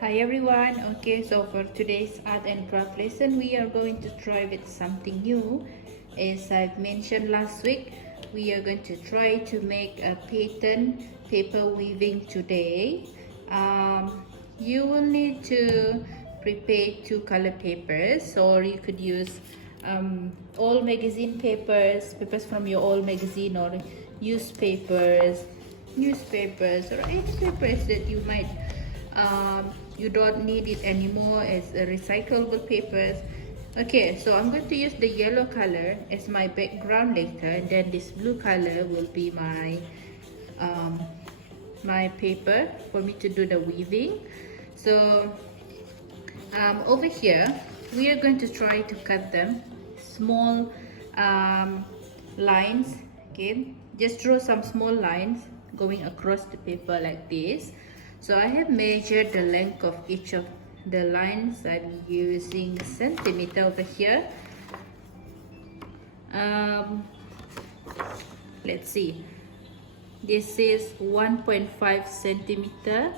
Hi everyone. Okay, so for today's art and craft lesson, we are going to try with something new. As I've mentioned last week, we are going to try to make a pattern paper weaving today. You will need to prepare two color papers, or you could use all magazine papers from your old magazine, or newspapers, or any papers that you might you don't need it anymore as a recyclable papers. Okay, so I'm going to use the yellow color as my background later, and then this blue color will be my paper for me to do the weaving. So over here we are going to try to cut them small lines. Okay, just draw some small lines going across the paper like this. So I have measured the length of each of the lines. I'm using centimeter over here. Let's see, this is 1.5 centimeter.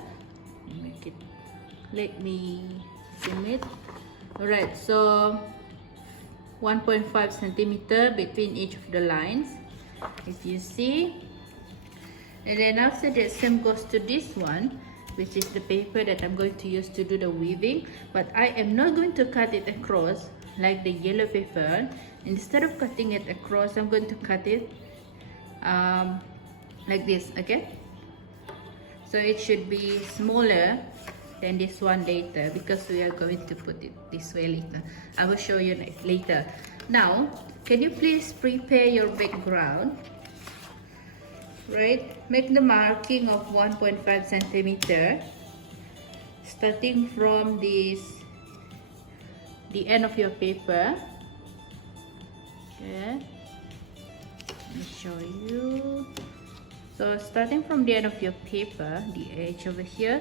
Let me zoom it. Alright, so 1.5 centimeter between each of the lines, if you see. And then after that, same goes to this one, which is the paper that I'm going to use to do the weaving. But I am not going to cut it across like the yellow paper. Instead of cutting it across, I'm going to cut it like this. Okay, so it should be smaller than this one later, because we are going to put it this way later. I will show you later. Now, can you please prepare your background? Right, make the marking of 1.5 centimeter starting from the end of your paper. Okay, let me show you. So starting from the end of your paper, the edge over here,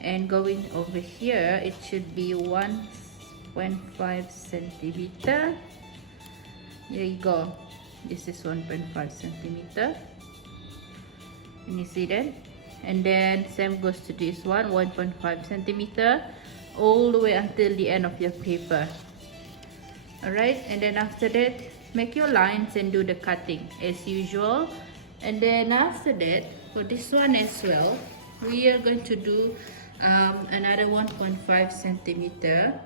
and going over here, it should be 1.5 centimeter. There you go, this is 1.5 centimeter. And you see that? And then same goes to this one, 1.5 centimeter, all the way until the end of your paper. Alright, and then after that, make your lines and do the cutting as usual. And then after that, for this one as well, we are going to do another 1.5 centimeter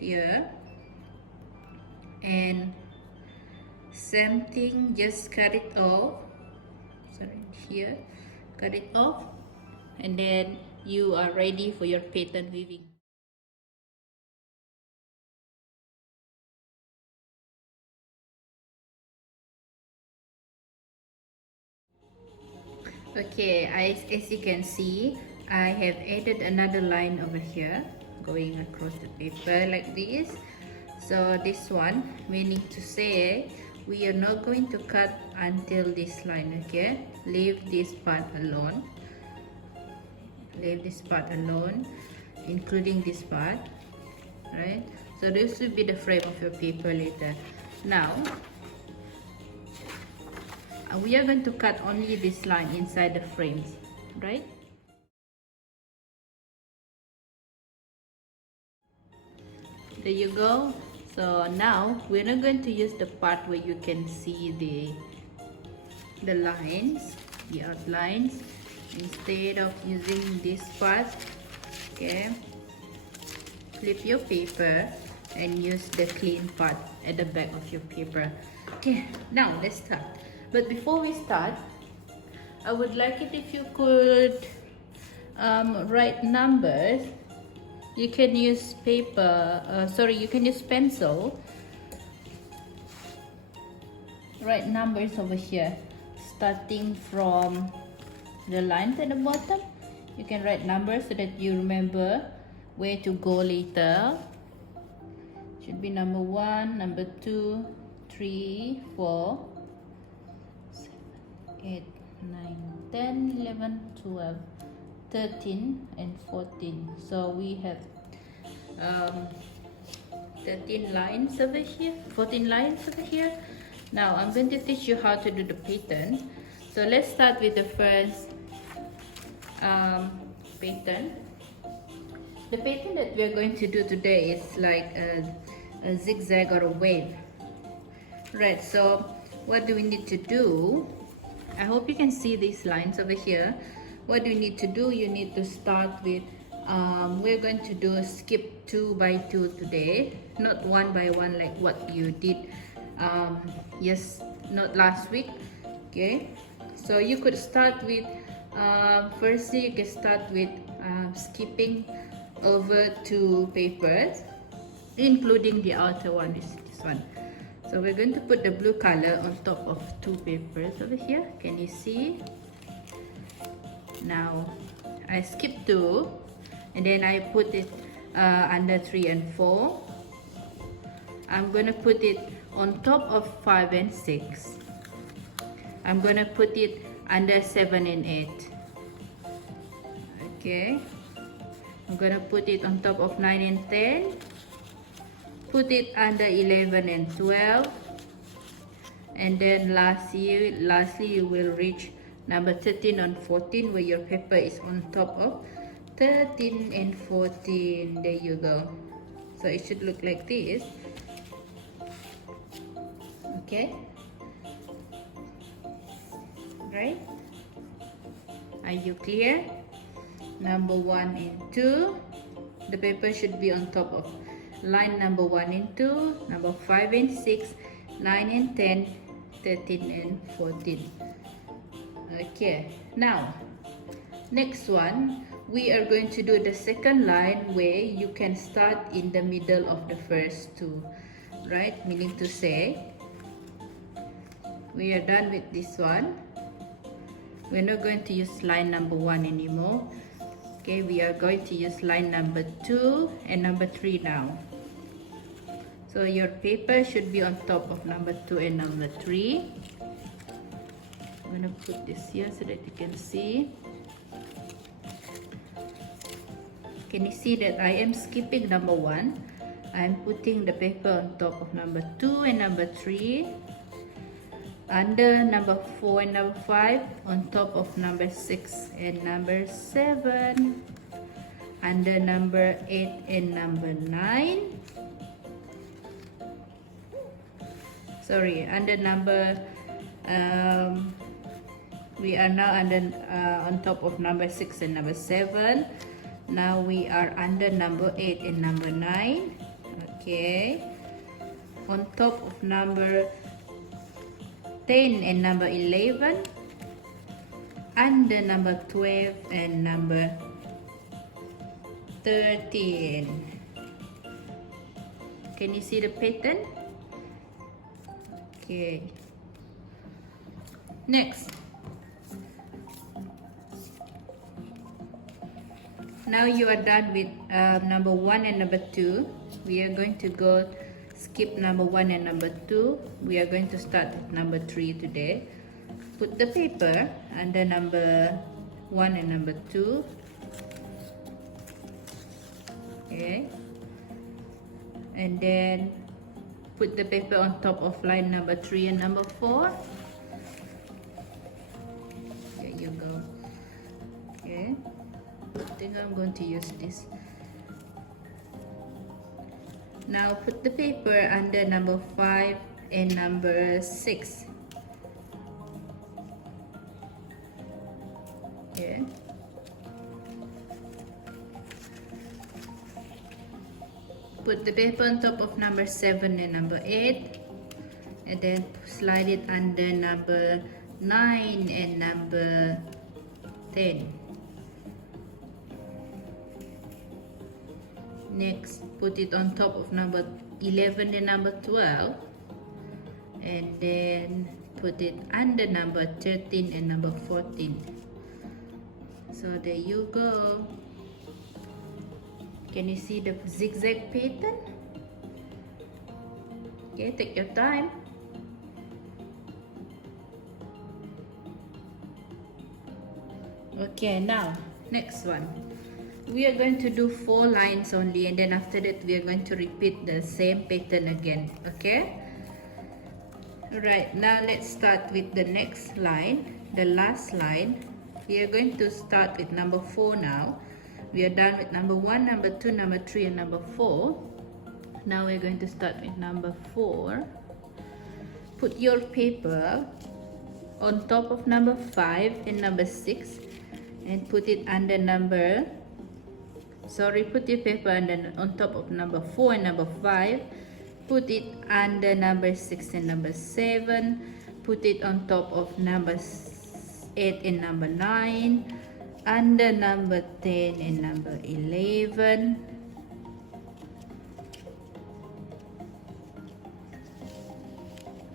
here. And same thing, just cut it off. Here, cut it off, and then you are ready for your pattern weaving. Okay, as you can see, I have added another line over here going across the paper like this. So this one, meaning to say, we are not going to cut until this line. Okay, leave this part alone, including this part. Right, so this will be the frame of your paper later. Now we are going to cut only this line inside the frames, right? There you go. So now we're not going to use the part where you can see the lines, the outlines. Instead of using this part, okay, flip your paper and use the clean part at the back of your paper. Okay, now let's start. But before we start, I would like it if you could write numbers. You can use you can use pencil. Write numbers over here, starting from the lines at the bottom. You can write numbers so that you remember where to go later. Should be number 1, number 2, 3, 4, 7, 8, 9, 10, 11, 12, 13 and 14. So we have 13 lines over here, 14 lines over here. Now I'm going to teach you how to do the pattern. So let's start with the first pattern. The pattern that we are going to do today is like a zigzag or a wave. Right, so what do we need to do? I hope you can see these lines over here. What do you need to do? You need to start with, we're going to do a skip 2 by 2 today, not 1 by 1 like what you did yes, not last week. Okay, so you could start with, firstly you can start with skipping over 2 papers, including the outer one, is this one. So we're going to put the blue color on top of 2 papers over here. Can you see? Now I skip 2 and then I put it under 3 and 4. I'm gonna put it on top of 5 and 6. I'm gonna put it under 7 and 8. Okay, I'm gonna put it on top of 9 and 10. Put it under 11 and 12, and then lastly you will reach number 13 and 14, where your paper is on top of 13 and 14. There you go. So it should look like this. Okay, right? Are you clear? Number 1 and 2, the paper should be on top of line number 1 and 2, number 5 and 6, 9 and 10, 13 and 14. Okay, now next one, we are going to do the second line where you can start in the middle of the first 2, right? Meaning to say, we are done with this one. We're not going to use line number 1 anymore. Okay, we are going to use line number 2 and number 3 now. So your paper should be on top of number 2 and number 3. I'm going to put this here so that you can see. Can you see that I am skipping number 1? I am putting the paper on top of number 2 and number 3. Under number 4 and number 5. On top of number 6 and number 7. Under number 8 and number 9. Sorry, under number, we are now under on top of number 6 and number 7. Now we are under number 8 and number 9. Okay, on top of number 10 and number 11. Under number 12 and number 13. Can you see the pattern? Okay, next, now you are done with number 1 and number 2. We are going to go skip number 1 and number 2. We are going to start with number 3 today. Put the paper under number 1 and number 2. Okay, and then put the paper on top of line number 3 and number 4. There you go. Okay, I think I'm going to use this. Now put the paper under number 5 and number 6. Okay. Put the paper on top of number 7 and number 8, and then slide it under number 9 and number 10. Next, put it on top of number 11 and number 12, and then put it under number 13 and number 14. So there you go. Can you see the zigzag pattern? Okay, take your time. Okay, now next one. We are going to do 4 lines only, and then after that we are going to repeat the same pattern again. Okay? Alright, now let's start with the next line, the last line. We are going to start with number 4 now. We are done with number 1, number 2, number 3, and number 4. Now we're going to start with number 4. Put your paper on top of number 5 and number 6 and put it under number, put your paper on top of number 4 and number 5. Put it under number 6 and number 7. Put it on top of number 8 and number 9. Under number 10 and number 11.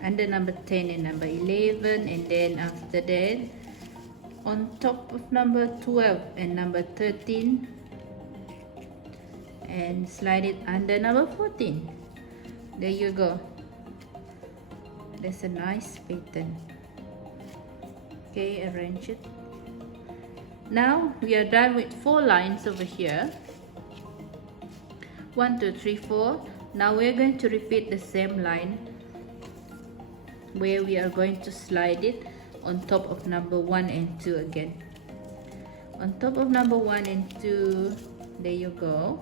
Under number 10 and number 11. And then after that, on top of number 12 and number 13. And slide it under number 14. There you go. That's a nice pattern. Okay, arrange it. Now we are done with 4 lines over here. 1, 2, 3, 4. Now we're going to repeat the same line where we are going to slide it on top of number 1 and 2 again. On top of number 1 and 2, there you go.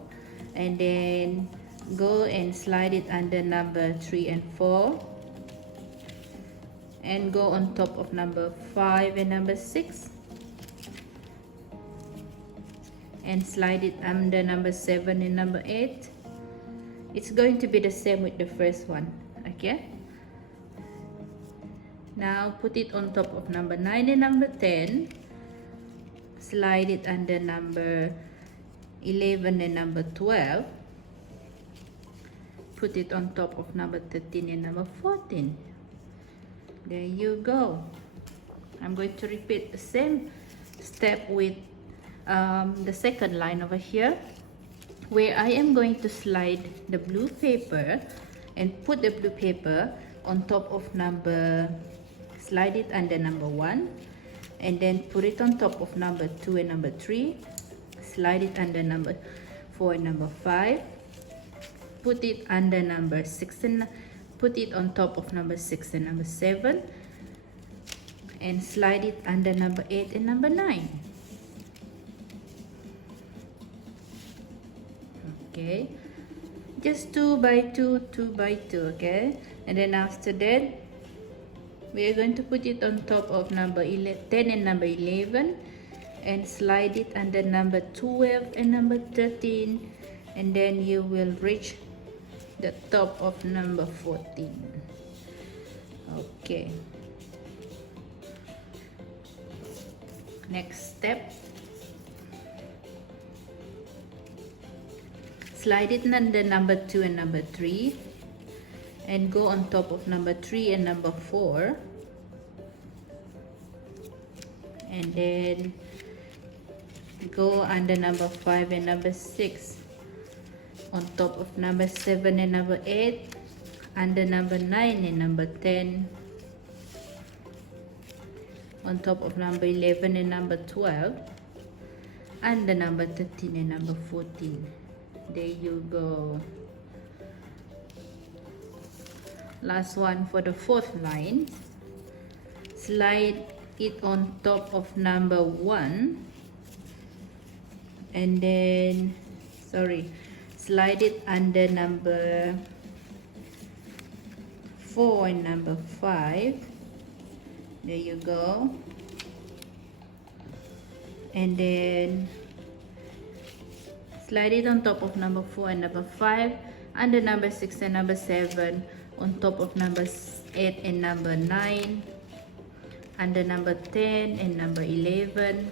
And then go and slide it under number 3 and 4. And go on top of number 5 and number 6. And slide it under number 7 and number 8. It's going to be the same with the first one. Okay? Now put it on top of number 9 and number 10. Slide it under number 11 and number 12. Put it on top of number 13 and number 14. There you go. I'm going to repeat the same step with the second line over here, where I am going to slide the blue paper and put the blue paper on top of slide it under number 1, and then put it on top of number 2 and number 3. Slide it under number 4 and number 5. Put it under number 6 and put it on top of number 6 and number 7. And slide it under number 8 and number 9. Okay, just 2 by 2, 2 by 2. Okay, and then after that we are going to put it on top of number 10 and number 11 and slide it under number 12 and number 13, and then you will reach the top of number 14. Okay, next step, slide it under number 2 and number 3 and go on top of number 3 and number 4, and then go under number 5 and number 6, on top of number 7 and number 8, under number 9 and number 10, on top of number 11 and number 12, under number 13 and number 14. There you go. Last one for the fourth line. Slide it on top of number 1 and then slide it under number 4 and number 5. There you go. And then slide it on top of number 4 and number 5, under number 6 and number 7, on top of number 8 and number 9, under number 10 and number 11,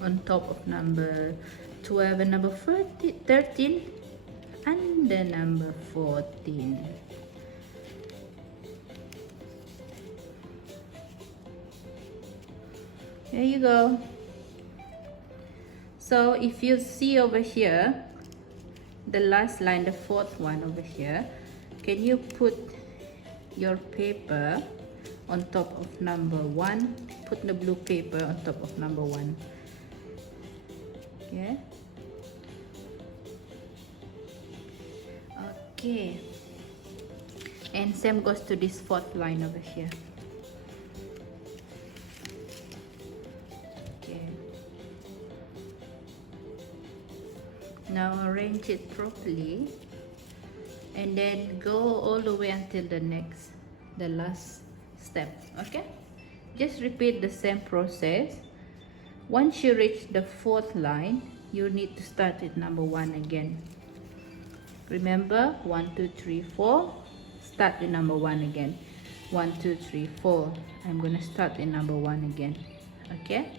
on top of number 12 and number 13, under number 14. There you go. So if you see over here, the last line, the fourth one over here, can you put your paper on top of number 1? Put the blue paper on top of number 1. Okay. Okay. And same goes to this fourth line over here. Okay. Now arrange it properly and then go all the way until the last step. Okay, just repeat the same process. Once you reach the fourth line, you need to start with number 1 again. Remember, 1 2 3 4, start with number 1 again. 1 2 3 4, I'm gonna start with number 1 again. Okay,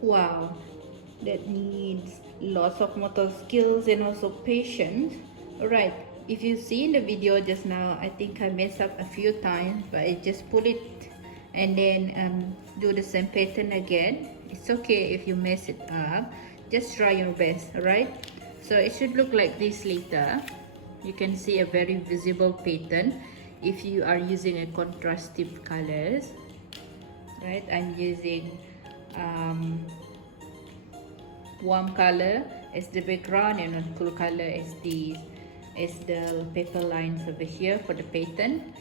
wow, that needs lots of motor skills and also patience. Alright, if you see in the video just now, I think I messed up a few times, but I just pull it and then do the same pattern again. It's okay if you mess it up, just try your best. Alright, so it should look like this later. You can see a very visible pattern if you are using a contrastive colors. Right, I'm using warm color as the background and cool color as the paper lines over here for the pattern.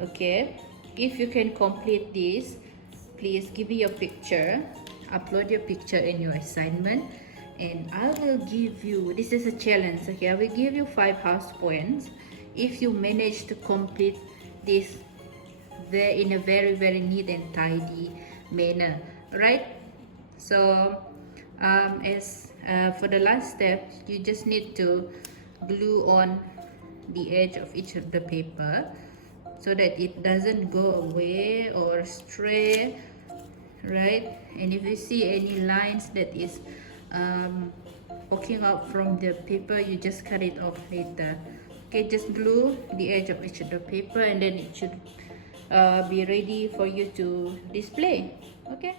Okay, if you can complete this, please give me your picture, upload your picture in your assignment, and I will give you, this is a challenge. Okay, I will give you 5 house points if you manage to complete this there in a very neat and tidy manner. Right, so as for the last step, you just need to glue on the edge of each of the paper so that it doesn't go away or stray. Right, and if you see any lines that is poking out from the paper, you just cut it off later. Okay, just glue the edge of each of the paper and then it should be ready for you to display. Okay.